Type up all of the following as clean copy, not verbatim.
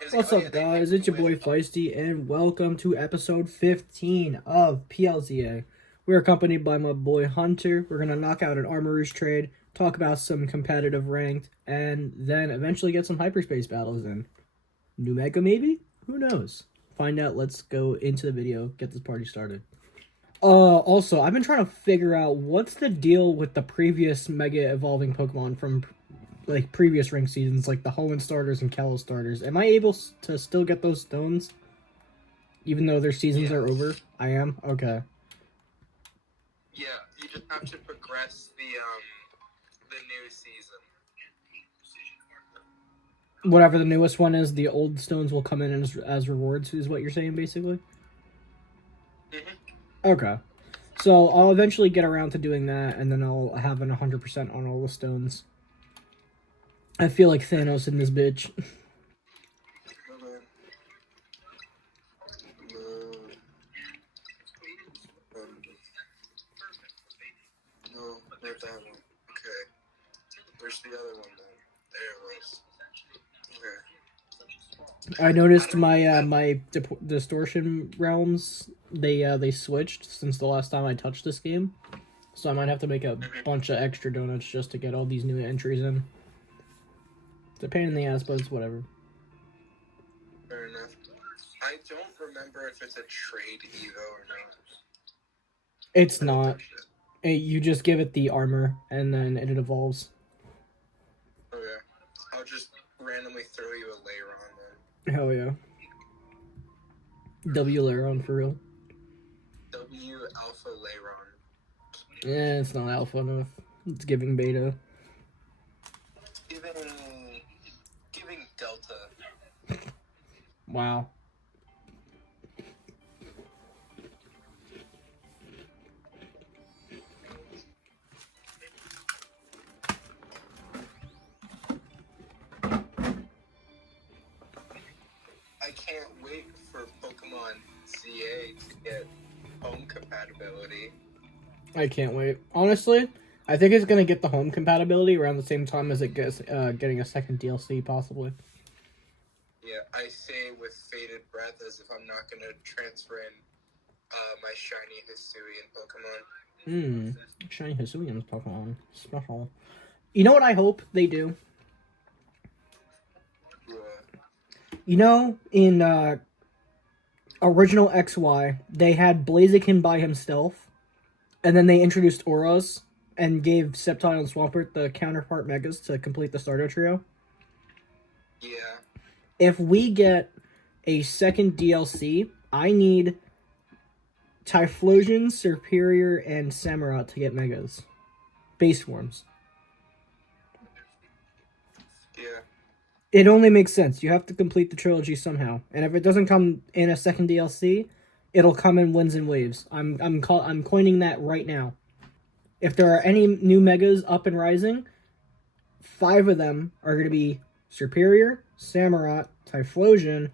What's up, guys? It's your boy Feisty, and welcome to episode 15 of PLZA. We're accompanied by my boy Hunter. We're gonna knock out an armarouge trade, talk about some competitive ranked, and then eventually get some hyperspace battles in. New Mega, maybe? Who knows? Find out. Let's go into the video, get this party started. Also, I've been trying to figure out what's the deal with the previous Mega evolving Pokemon from like previous ring seasons, like the Hoenn starters and Kalos starters. Am I able to still get those stones, even though their seasons are over? I am? Okay. Yeah, you just have to progress the new season. Whatever the newest one is, the old stones will come in as rewards, is what you're saying, basically? Mm-hmm. Okay. So I'll eventually get around to doing that, and then I'll have an 100% on all the stones. I feel like Thanos in this bitch. No, there's that one. Okay. Where's the other one then? There it was. Okay. I noticed my distortion realms, they switched since the last time I touched this game. So I might have to make a bunch of extra donuts just to get all these new entries in. It's a pain in the ass, but it's whatever. Fair enough. I don't remember if it's a trade Evo or not. It's not. You just give it the armor, and then it evolves. Okay. I'll just randomly throw you a Lairon then. Hell yeah. W Lairon for real. W Alpha Lairon. Yeah, it's not alpha enough. It's giving beta. Giving Delta. Wow. I can't wait for Pokemon ZA to get home compatibility. I can't wait. Honestly, I think it's gonna get the home compatibility around the same time as it gets getting a second DLC, possibly. Yeah, I say with Faded Breath as if I'm not gonna transfer in my shiny Hisuian Pokemon. Shiny Hisuian Pokemon. Special. You know what I hope they do? You know, in original XY, they had Blaziken by himself, and then they introduced Auras and gave Sceptile and Swampert the counterpart Megas to complete the starter trio. Yeah. If we get a second DLC, I need Typhlosion, Superior, and Samurott to get Megas. Base forms. Yeah. It only makes sense. You have to complete the trilogy somehow. And if it doesn't come in a second DLC, it'll come in Winds&Waves. I'm coining that right now. If there are any new Megas up and rising, 5 of them are going to be Superior, Samurott, Typhlosion,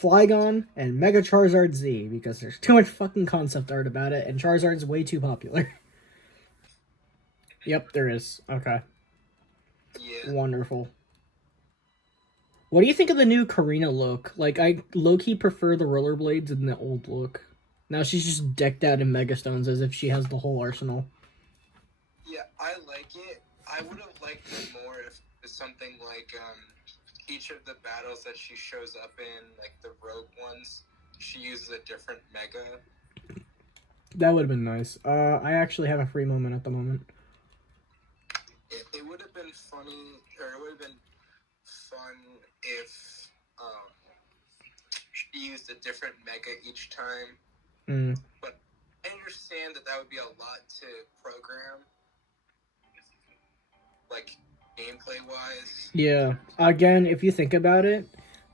Flygon, and Mega Charizard Z, because there's too much fucking concept art about it, and Charizard's way too popular. Yep, there is. Okay. Yeah. Wonderful. What do you think of the new Karina look? Like, I low-key prefer the rollerblades in the old look. Now she's just decked out in Megastones as if she has the whole arsenal. Yeah, I like it. I would have liked it more if it's something like each of the battles that she shows up in, like the rogue ones, she uses a different Mega. That would have been nice. I actually have a free moment at the moment. It would have been funny, or it would have been fun if she used a different Mega each time. But I understand that would be a lot to program, like gameplay wise. Yeah. Again, if you think about it,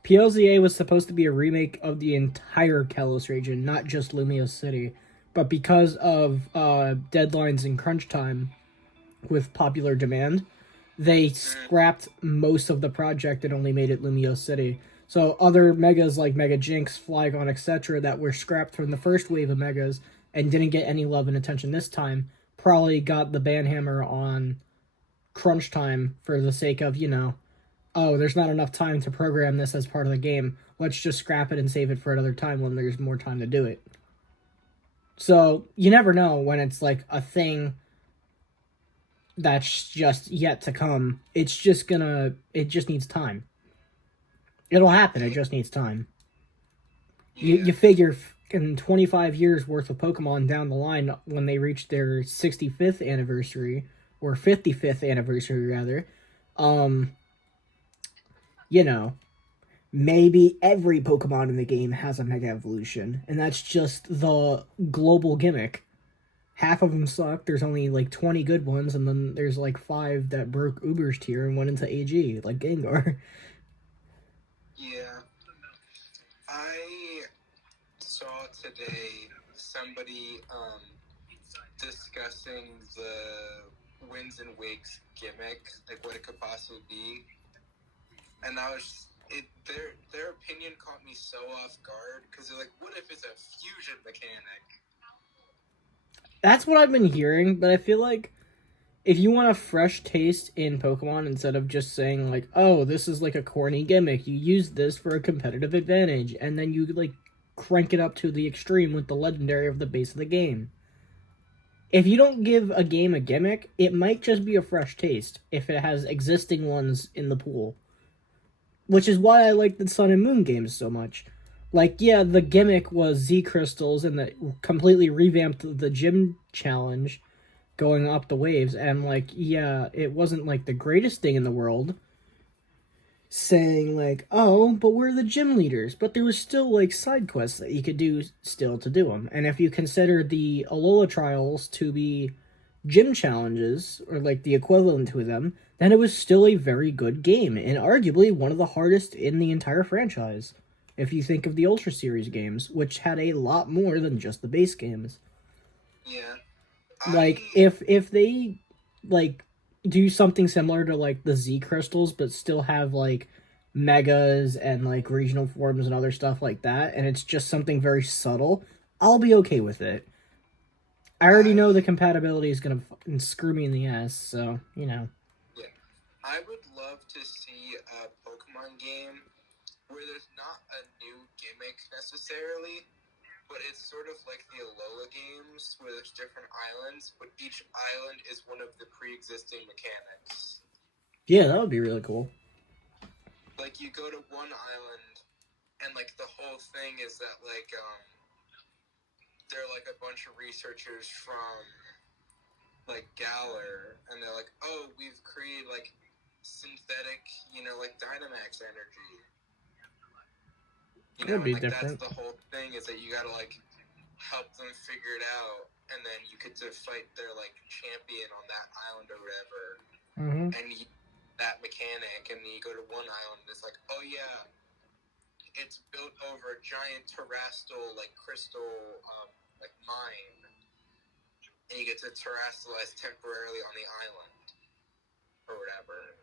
PLZA was supposed to be a remake of the entire Kalos region, not just Lumia City. But because of deadlines and crunch time with popular demand, they scrapped most of the project and only made it Lumio City. So other Megas like Mega Jinx, Flygon, etc. that were scrapped from the first wave of Megas and didn't get any love and attention this time probably got the banhammer on crunch time for the sake of, you know, oh, there's not enough time to program this as part of the game. Let's just scrap it and save it for another time when there's more time to do it. So you never know when it's like a thing that's just yet to come. It just needs time. It'll happen, it just needs time. You figure in 25 years worth of Pokemon down the line, when they reach their 65th anniversary, or 55th anniversary rather, um, you know, maybe every Pokemon in the game has a Mega Evolution, and that's just the global gimmick. Half of them suck. There's only like 20 good ones, and then there's like 5 that broke Uber's tier and went into AG, like Gengar. Yeah. I saw today somebody discussing the Winds and Waves gimmick, like what it could possibly be, and I was their opinion caught me so off guard because they're like, what if it's a fusion mechanic? That's what I've been hearing, but I feel like if you want a fresh taste in Pokemon, instead of just saying like, oh, this is like a corny gimmick, you use this for a competitive advantage, and then you like crank it up to the extreme with the legendary of the base of the game. If you don't give a game a gimmick, it might just be a fresh taste if it has existing ones in the pool. Which is why I like the Sun and Moon games so much. Like, yeah, the gimmick was Z crystals and the completely revamped the gym challenge going up the waves, and like, yeah, it wasn't like the greatest thing in the world, saying like, oh, but we're the gym leaders, but there was still like side quests that you could do still to do them. And if you consider the Alola trials to be gym challenges, or like the equivalent to them, then it was still a very good game, and arguably one of the hardest in the entire franchise, if you think of the Ultra Series games, which had a lot more than just the base games. Yeah. Like, if they like do something similar to like the Z crystals, but still have like megas and like regional forms and other stuff like that, and it's just something very subtle, I'll be okay with it. I already know the compatibility is gonna fucking screw me in the ass, so you know. Yeah, I would love to see a Pokemon game where there's not a new gimmick necessarily, but it's sort of like the Alola games where there's different islands, but each island is one of the pre-existing mechanics. Yeah, that would be really cool. Like, you go to one island, and like the whole thing is that like they're like a bunch of researchers from like Galar, and they're like, oh, we've created like synthetic, like Dynamax energy. That'd be and like different. that's the whole thing, is that you gotta like help them figure it out, and then you get to fight their like champion on that island or whatever, and that mechanic, and then you go to one island and it's like, oh yeah, it's built over a giant terrestrial like crystal like mine, and you get to terrestrialize temporarily on the island or whatever.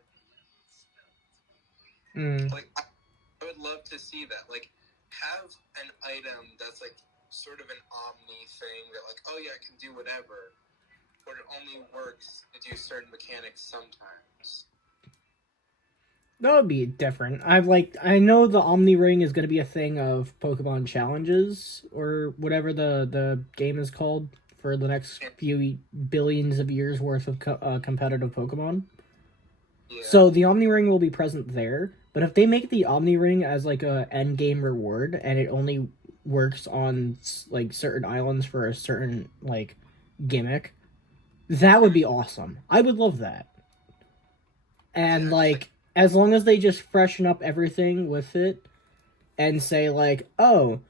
Like, I would love to see that. Like, have an item that's like sort of an omni thing that like, oh yeah, it can do whatever, but it only works to do certain mechanics sometimes. That would be different. I know the Omni Ring is going to be a thing of Pokemon challenges or whatever the game is called for the next few billions of years worth of competitive Pokemon. Yeah. So the Omni Ring will be present there, but if they make the Omni Ring as like a end game reward and it only works on like certain islands for a certain like gimmick, that would be awesome. I would love that. And like, as long as they just freshen up everything with it and say like, oh,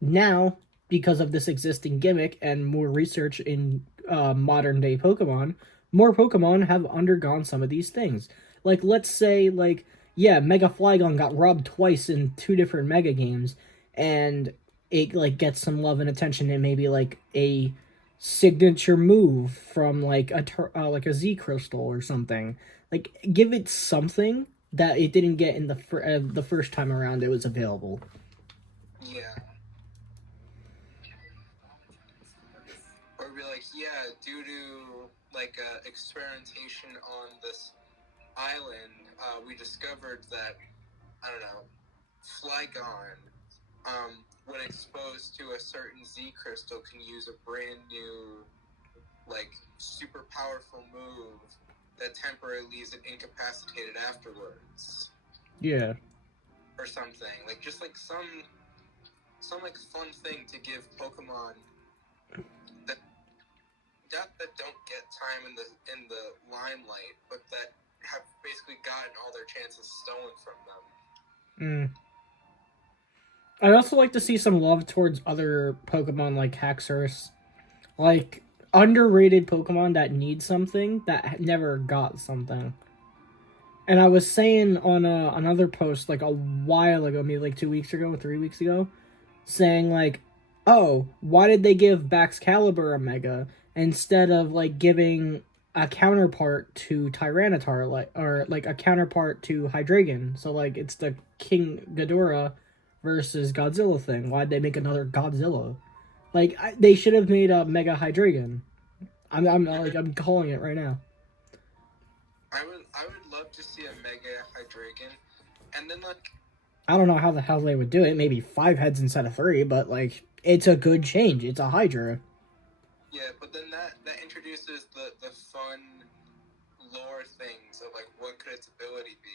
now because of this existing gimmick and more research in modern day Pokemon, more Pokemon have undergone some of these things. Like, let's say like, yeah, Mega Flygon got robbed twice in 2 different Mega games, and it like gets some love and attention, and maybe like a signature move from like a Z crystal or something. Like, give it something that it didn't get in the first time around it was available. Yeah. Or be like, yeah, due to like experimentation on this island, we discovered that, I don't know, Flygon, when exposed to a certain Z crystal, can use a brand new, like, super powerful move that temporarily leaves it incapacitated afterwards. Yeah. Or something. Like, just like some like fun thing to give Pokemon that don't get time in the limelight, but that have basically gotten all their chances stolen from them. I'd also like to see some love towards other Pokemon like Haxorus. Like, underrated Pokemon that need something that never got something. And I was saying on another post like a while ago, maybe like 2 weeks ago, 3 weeks ago, saying like, oh, why did they give Baxcalibur a Mega instead of like giving a counterpart to Tyranitar, like, or like a counterpart to Hydreigon? So like it's the King Ghidorah versus Godzilla thing. Why'd they make another Godzilla? Like they should have made a Mega Hydreigon. I'm calling it right now. I would love to see a Mega Hydreigon, and then like I don't know how the hell they would do it. Maybe 5 heads instead of 3, but like it's a good change. It's a Hydra. Yeah, but then that introduces the fun lore things of like what could its ability be.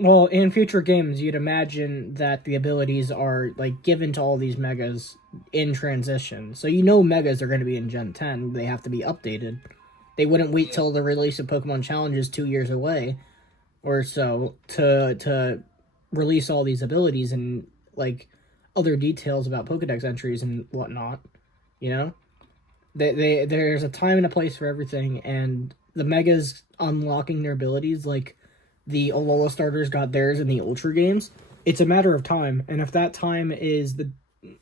Well, in future games, you'd imagine that the abilities are like given to all these megas in transition. So megas are going to be in Gen 10. They have to be updated. They wouldn't wait till the release of Pokemon Challenges 2 years away or so to release all these abilities and like other details about Pokedex entries and whatnot. There's a time and a place for everything, and the megas unlocking their abilities, like the Alola starters got theirs in the Ultra games. It's a matter of time, and if that time is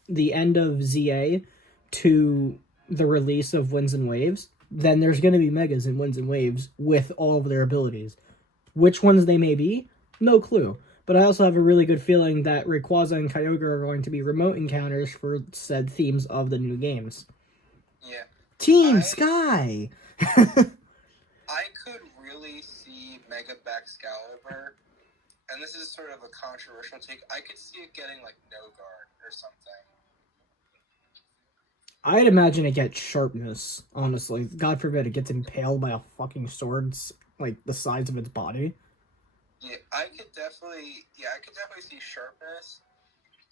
the end of ZA to the release of Winds and Waves, then there's going to be megas in Winds and Waves with all of their abilities. Which ones they may be, no clue. But I also have a really good feeling that Rayquaza and Kyogre are going to be remote encounters for said themes of the new games. Yeah. Team Sky! I could really see Mega Baxcalibur, and this is sort of a controversial take, I could see it getting like No-Guard or something. I'd imagine it gets sharpness, honestly. God forbid it gets impaled by a fucking sword, like the size of its body. Yeah, I could definitely see sharpness.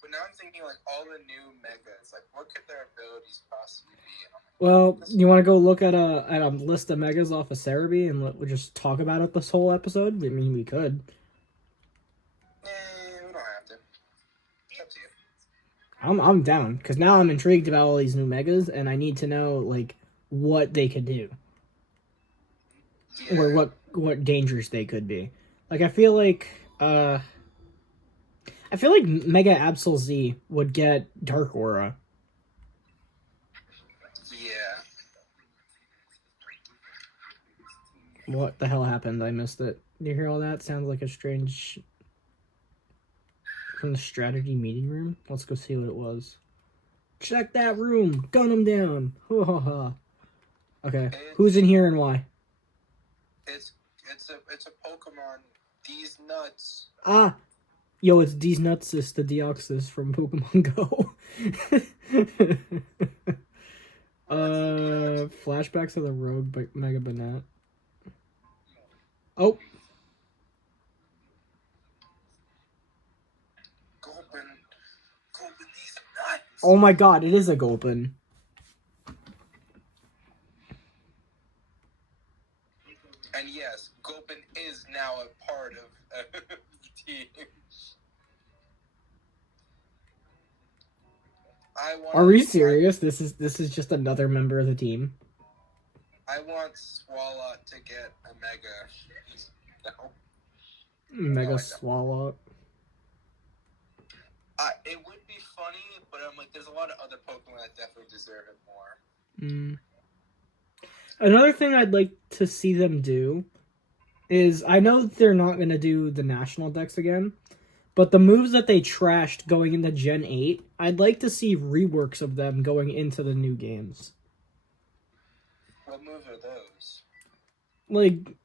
But now I'm thinking, like, all the new megas, like, what could their abilities possibly be? Well, you want to go look at a list of megas off of Cerebi and we'll just talk about it this whole episode? I mean, we could. We don't have to. It's up to you. I'm down, because now I'm intrigued about all these new megas, and I need to know, like, what they could do. Yeah. Or what dangers they could be. Like, I feel like Mega Absol Z would get Dark Aura. Yeah. What the hell happened? I missed it. Did you hear all that? Sounds like a strange... From the strategy meeting room? Let's go see what it was. Check that room! Gun him down! Ha ha ha. Okay, who's in here and why? It's a Pokemon. These nuts. Ah! Yo, it's These Nuts, it's the Deoxys from Pokemon Go. Flashbacks of the Rogue Mega Banette. Oh! Gulpin, these nuts. Oh my god, it is a Gulpin. And yes, Gulpin is now a part of the team. Are we serious? This is just another member of the team. I want Swalot to get a Mega. No. Mega Swalot. It would be funny, but I'm like, there's a lot of other Pokemon that definitely deserve it more. Another thing I'd like to see them do is, I know that they're not going to do the national decks again, but the moves that they trashed going into Gen 8, I'd like to see reworks of them going into the new games. What moves are those? Like,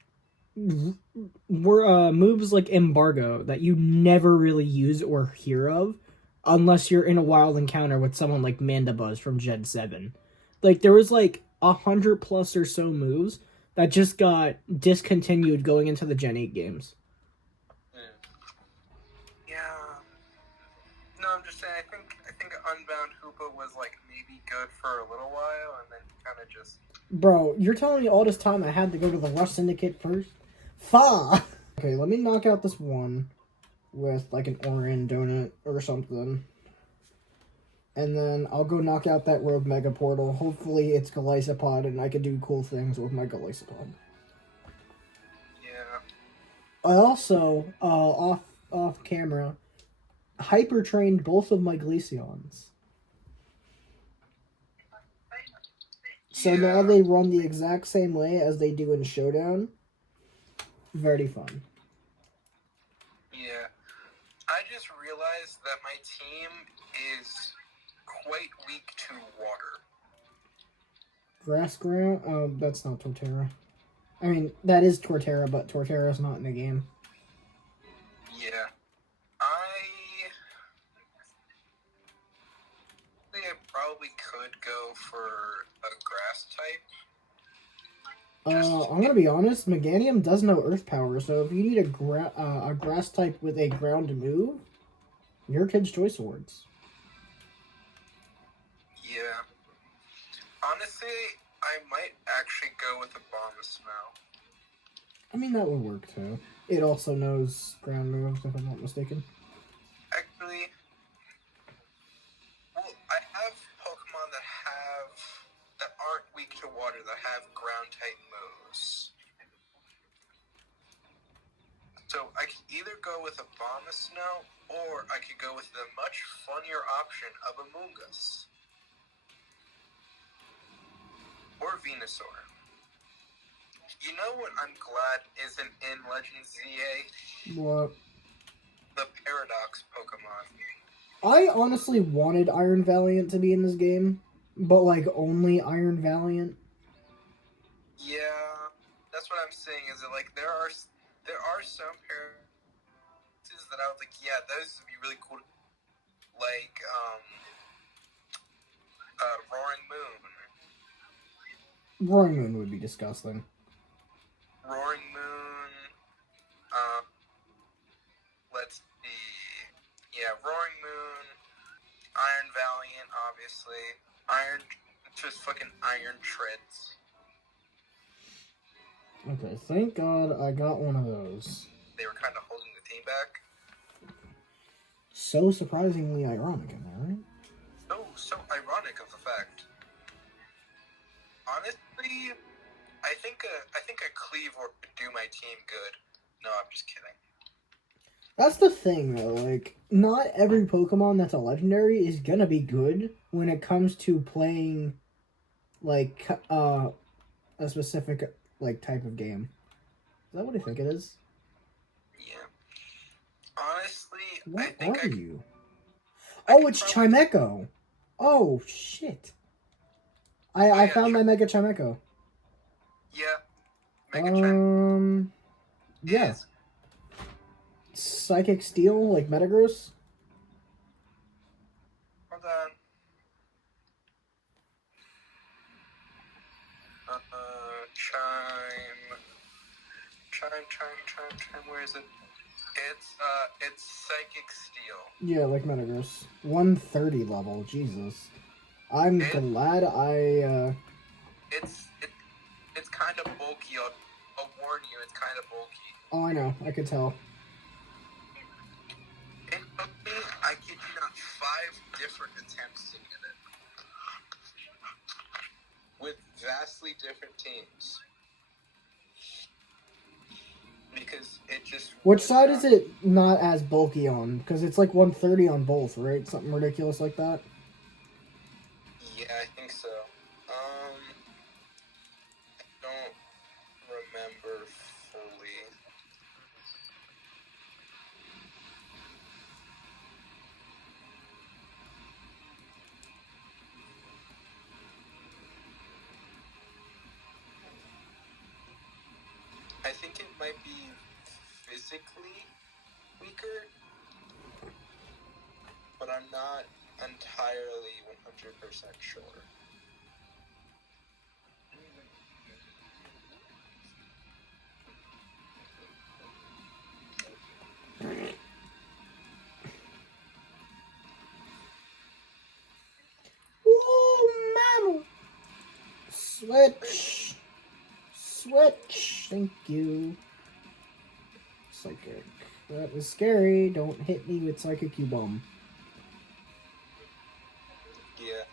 were moves like embargo that you never really use or hear of unless you're in a wild encounter with someone like Mandibuzz from Gen 7. Like there was like 100+ or so moves that just got discontinued going into the Gen 8 games. Yeah. No, I'm just saying I think Unbound Hoopa was like maybe good for a little while and then kind of just. Bro, you're telling me all this time I had to go to the Rush Syndicate first? Fa! Okay, let me knock out this one with like an Orion donut or something. And then I'll go knock out that Rogue Mega Portal. Hopefully it's Golisopod and I can do cool things with my Golisopod. Yeah. I also, off camera, hyper trained both of my Glaceons. So now they run the exact same way as they do in Showdown. Very fun. Yeah. I just realized that my team is quite weak to water. Grass ground? Oh, that's not Torterra. I mean, that is Torterra, but Torterra's not in the game. Yeah. I probably could go for a grass type. I'm gonna be honest, Meganium does know Earth Power, so if you need a grass type with a ground move, your Kid's Choice Awards. Yeah. Honestly, I might actually go with a Bomb Smell. I mean, that would work too. It also knows ground moves, if I'm not mistaken. Actually, well, I have Pokemon that aren't weak to water, that have ground type moves. So I could either go with a Bombasnow, or I could go with the much funnier option of a Mungus. Or Venusaur. You know what I'm glad isn't in Legends ZA? What? The Paradox Pokemon. I honestly wanted Iron Valiant to be in this game, but like only Iron Valiant. Yeah, that's what I'm saying. Is that like there are some Paradoxes that I was like, yeah, those would be really cool. Like Roaring Moon. Roaring Moon would be disgusting. Roaring Moon. Let's see. Yeah, Roaring Moon. Iron Valiant, obviously. Just fucking Iron Treads. Okay, thank God I got one of those. They were kind of holding the team back. So surprisingly ironic, am I right? So ironic of the fact. Honestly, I think a Cleavor would do my team good. No, I'm just kidding. That's the thing, though. Like, not every Pokemon that's a legendary is gonna be good when it comes to playing, like, a specific, like, type of game. Is that what I think it is? Yeah. Honestly, What I think are you? Oh, it's Chimecho! Oh, shit. I found my Mega Chimecho. Yeah. Mega Chimecho. Yeah. Psychic Steel, like Metagross? Hold on. Chime, where is it? It's Psychic Steel. Yeah, like Metagross. 130 level, Jesus. I'm glad I, It's kind of bulky. I'll warn you, it's kind of bulky. Oh, I know. I could tell. It took me, I kid you not, 5 different attempts to get it. With vastly different teams. Because it just... Which side is it not as bulky on? Because it's like 130 on both, right? Something ridiculous like that? Yeah, I think so. I don't remember fully. I think it might might be physically weaker, but I'm not entirely 100% sure. Ooh, mama! Switch! Switch! Thank you. Psychic. That was scary. Don't hit me with Psychic, you bum. Yeah.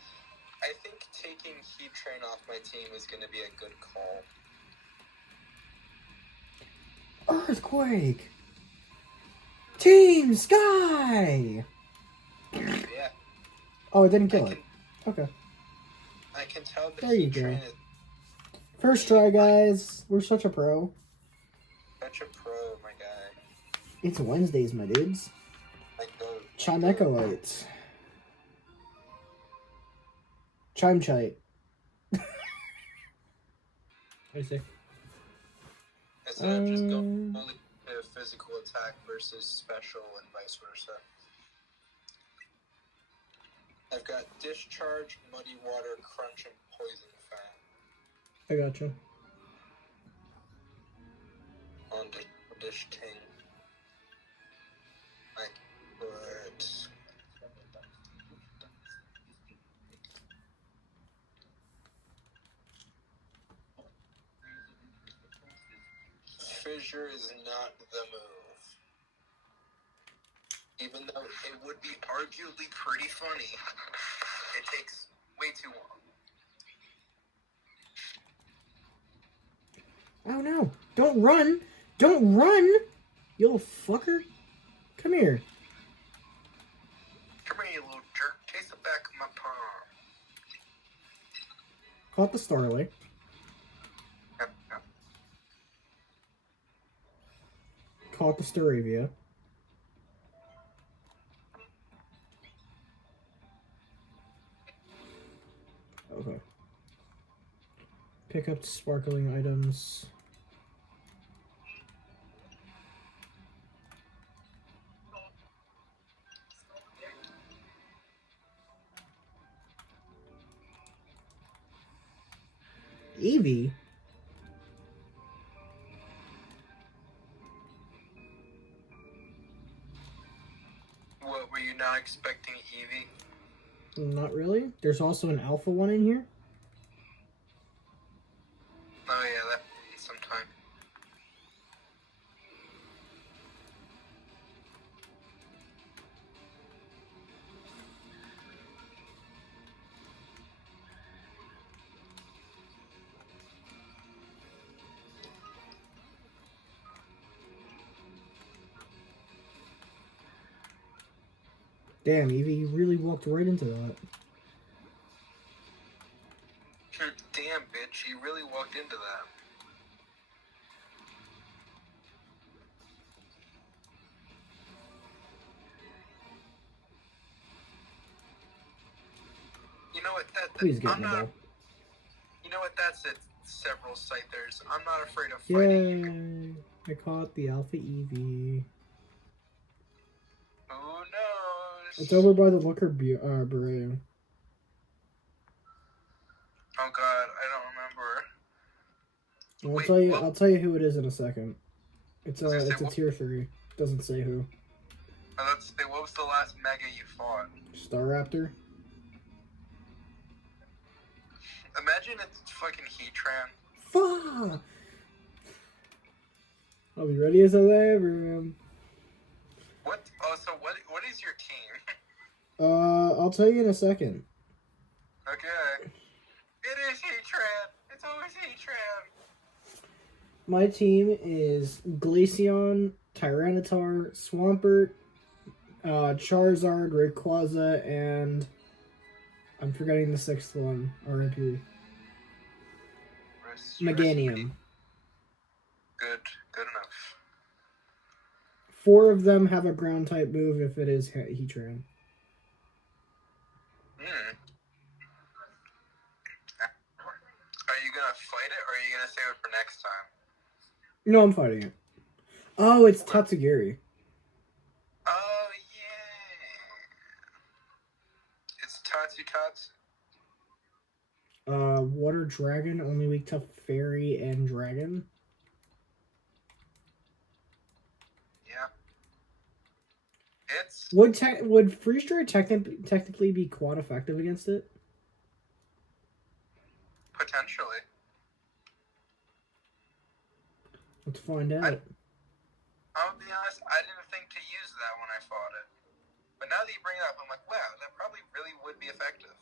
I think taking Heat Train off my team is going to be a good call. Earthquake! Team Sky! Yeah. Oh, it didn't kill it. Okay. I can tell the There you Heat go. Train is First try, guys. We're such a pro. such a pro, my guy. It's Wednesdays, my dudes. Like goat. Chime Echoites. Chime Chite. I see. Instead of just going only to physical attack versus special and vice versa. I've got Discharge, Muddy Water, Crunch, and Poison Fang. I gotcha. On Dish Ting. I put... Fissure is not the move. Even though it would be arguably pretty funny, it takes way too long. Oh no! Don't run! Don't run! You little fucker! Come here. Come here, you little jerk. Taste the back of my palm. Caught the Starlight. Caught the Staravia. Okay. Pick up sparkling items. Eevee? What, were you not expecting Eevee? Not really. There's also an alpha one in here. Oh yeah, that needs some time. Damn, Eevee, you really walked right into that. Damn, bitch, you really walked into that. You know what? Please get I'm in the not. ball. You know what? That's it. Several Scythers. I'm not afraid of fighting you. Yay! I caught the alpha Eevee. Who knows? It's over by the Looker Beret. Oh god, I don't remember. I'll tell you who it is in a second. It's I was a gonna say, tier 3. Doesn't say who. Let's say, what was the last Mega you fought? Staraptor. Imagine it's fucking Heatran. Fuck! I'll be ready as I ever am. What? Oh, so what is your team? I'll tell you in a second. Okay. It is Heatran. It's always Heatran. My team is Glaceon, Tyranitar, Swampert, Charizard, Rayquaza, and I'm forgetting the 6th one, RIP. Meganium. Good enough. 4 of them have a ground type move if it is Heatran. Are you gonna fight it, or are you gonna save it for next time? No, I'm fighting it. Oh, it's Tatsugiri. Oh, yeah. It's Tatsu. Water dragon, only weak to fairy and dragon. Yeah. It's Would freeze dry technically be quad effective against it? potentially. Let's find out. I'll be honest, I didn't think to use that when I fought it. But now that you bring it up, I'm like, wow, that probably really would be effective.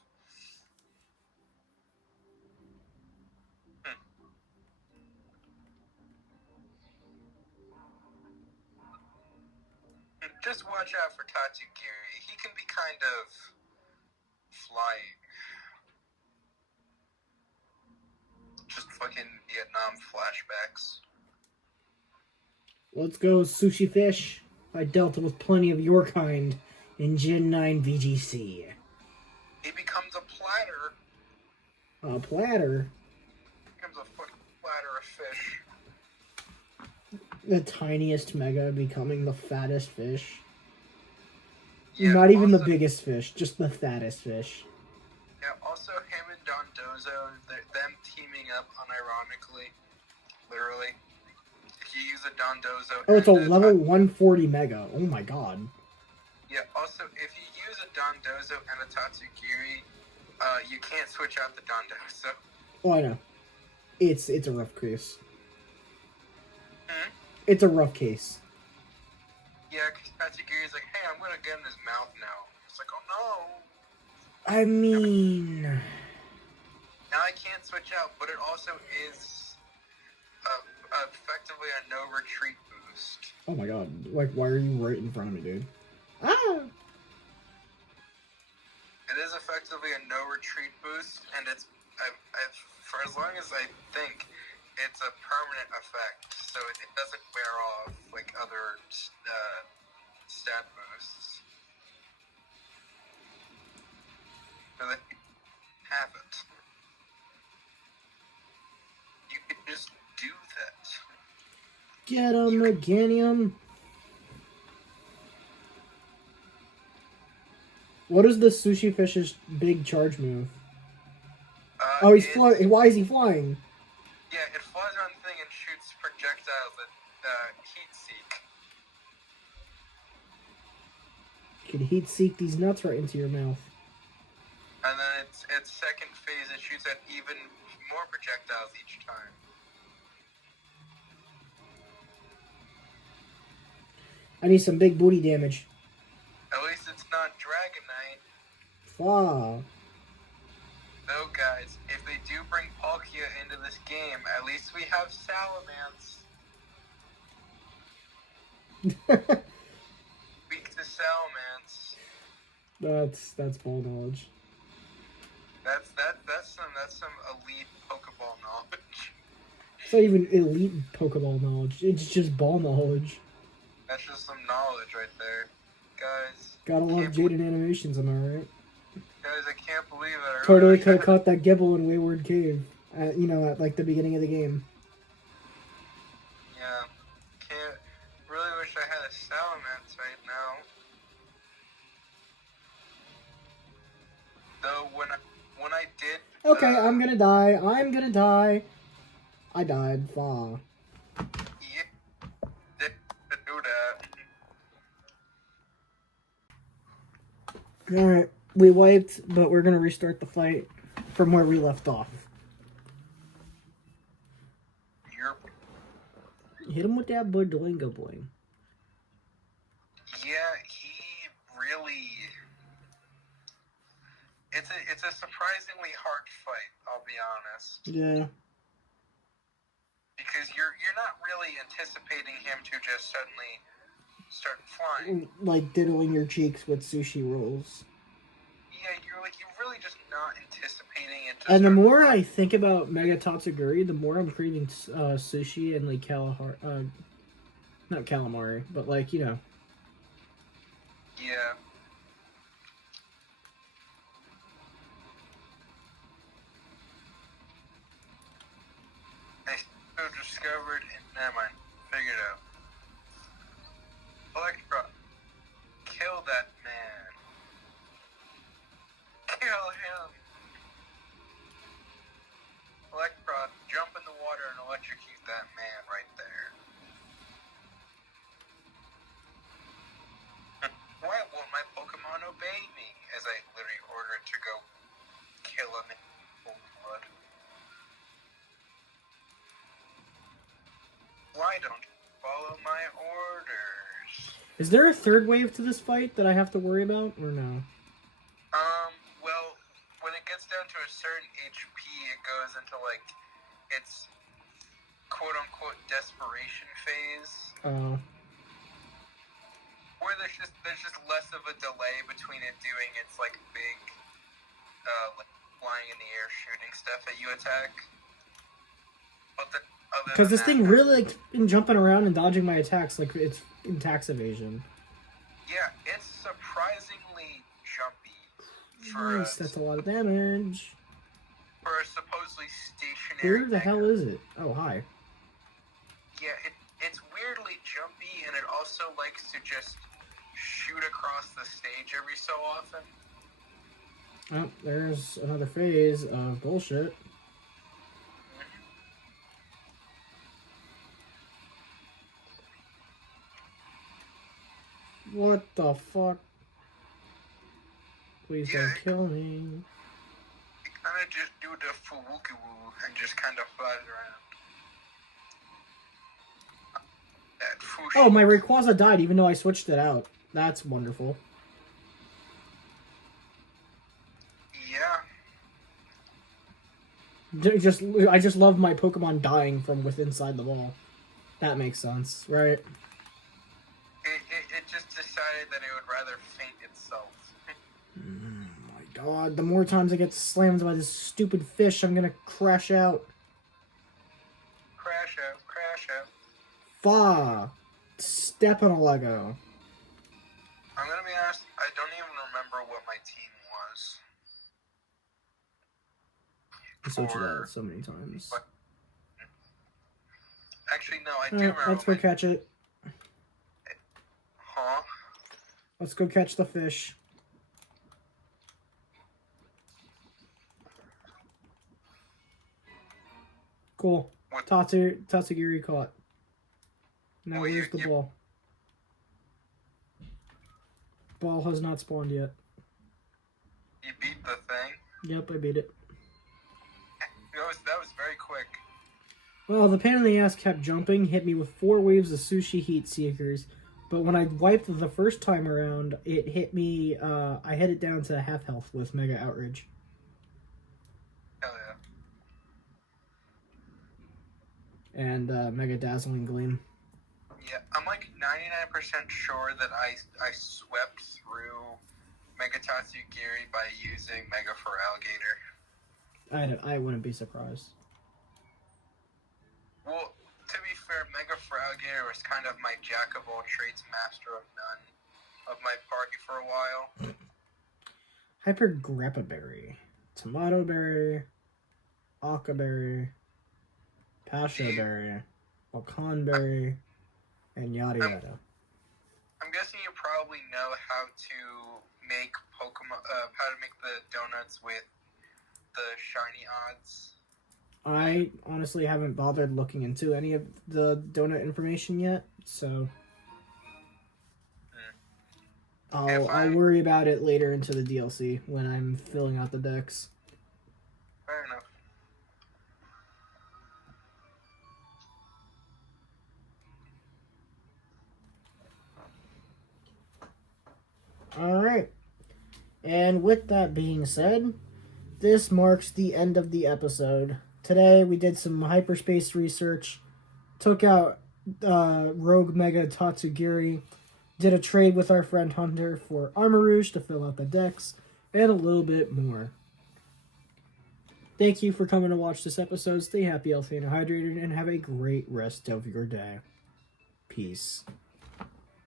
Just watch out for Tatsugiri. He can be kind of flying. Just fucking Vietnam flashbacks. Let's go, Sushi Fish. I dealt with plenty of your kind in Gen 9 VGC. He becomes a platter. A platter? Becomes a fucking platter of fish. The tiniest Mega becoming the fattest fish. Yeah, Not even also, the biggest fish, just the fattest fish. Yeah, also him and Don Dozo, them teaming up unironically. Literally. If you use a Don Dozo... Oh, it's a level 140 Mega. Oh my god. Yeah, also, if you use a Don Dozo and a Tatsugiri, you can't switch out the Don Dozo. Oh, I know. It's a rough case. Hmm? It's a rough case. Yeah, because Tatsugiri's like, hey, I'm going to get in his mouth now. It's like, oh no. I mean... Now I can't switch out, but it also is effectively a no-retreat boost. Oh my god. Like, why are you right in front of me, dude? Ah! It is effectively a no-retreat boost, and it's, for as long as I think, it's a permanent effect, so it doesn't wear off like other stat boosts. So that you have it. You can just do that. Get him, Meganium! What is the Sushi Fish's big charge move? Oh, he's flying. Why is he flying? Yeah, it flies around the thing and shoots projectiles that heat seek. You could heat seek these nuts right into your mouth. And then its second phase, it shoots at even more projectiles each time. I need some big booty damage. At least it's not Dragonite. Wow. Though, guys, if they do bring Palkia into this game, at least we have Salamence. Weak to Salamence. That's ball knowledge. That's some elite Pokeball knowledge. It's not even elite Pokeball knowledge. It's just ball knowledge. That's just some knowledge right there, guys. Gotta love Jaden Animations, am I right? Guys, I can't believe it. Totally could have caught that Gibble in Wayward Cave. At like the beginning of the game. Yeah. Really wish I had a Salamence right now. Though when I did. Okay, I'm gonna die. I died. Fa. Yeah. Did do that. Alright, we wiped, but we're gonna restart the fight from where we left off. Hit him with that Boingo Boing. Yeah, he really. It's a surprisingly hard fight, I'll be honest. Yeah. Because you're not really anticipating him to just suddenly start flying. Like diddling your cheeks with sushi rolls. Yeah, you're really just not anticipating it. And the more I think about Mega Tatsugiri, the more I'm craving sushi and like not calamari, but like, Yeah. I discovered. Never mind. Figured out. Electra, kill that man. Kill him. Electra, jump in the water and electrocute that man right there. Why won't my Pokemon obey me as I literally order it to go kill him in cold blood? Why don't you follow my orders? Is there a third wave to this fight that I have to worry about, or no? Well, when it gets down to a certain HP, it goes into, like, its quote-unquote desperation phase. Oh. Where there's just less of a delay between it doing its, like, big, like, flying in the air shooting stuff that you attack. But the other Because this than thing that, really, like, been jumping around and dodging my attacks like it's in tax evasion. yeah, it's surprisingly jumpy for Nice, that's a lot of damage. a supposedly stationary. Where the hell is it? Oh, hi. Yeah, it's weirdly jumpy, and it also likes to just shoot across the stage every so often. Oh, there's another phase of bullshit. What the fuck? Please don't kill me. You kind of just do the fuwukiwoo and just kind of fly around. That Fushi. Oh, my Rayquaza died even though I switched it out. That's wonderful. Yeah. I just love my Pokemon dying from within inside the wall. That makes sense, right? It just decided that it would rather faint itself. My god, the more times I get slammed by this stupid fish, I'm gonna crash out. Crash out, crash out. Fa! Step on a Lego. I'm gonna be honest, I don't even remember what my team was. I switched it out so many times. Actually, no, I do remember. Let's go catch it. Huh? Let's go catch the fish. Cool. Tatsugiri caught. Now where's the ball? Ball has not spawned yet. You beat the thing? Yep, I beat it. That was very quick. Well, the pain in the ass kept jumping, hit me with 4 waves of Sushi Heat Seekers, but when I wiped the first time around, it hit me, I hit it down to half health with Mega Outrage. Hell yeah. And Mega Dazzling Gleam. Yeah, I'm like 99% sure that I swept through Mega Tatsugiri by using Mega for Alligator. I wouldn't be surprised. Well, to be fair, Mega for Alligator was kind of my jack of all trades, master of none of my party for a while. Hyper Grappa Berry, Tomato Berry, Aka Berry, Pasha Berry, Volcan Berry, and yada yada. I'm guessing you probably know how to make Pokemon, how to make the donuts with the shiny odds. I honestly haven't bothered looking into any of the donut information yet, so I'll worry about it later into the DLC when I'm filling out the decks. Fair enough. Alright. And with that being said, this marks the end of the episode. Today we did some hyperspace research, took out Rogue Mega Tatsugiri, did a trade with our friend Hunter for Armarouge to fill out the decks, and a little bit more. Thank you for coming to watch this episode. Stay happy, healthy, and hydrated, and have a great rest of your day. Peace.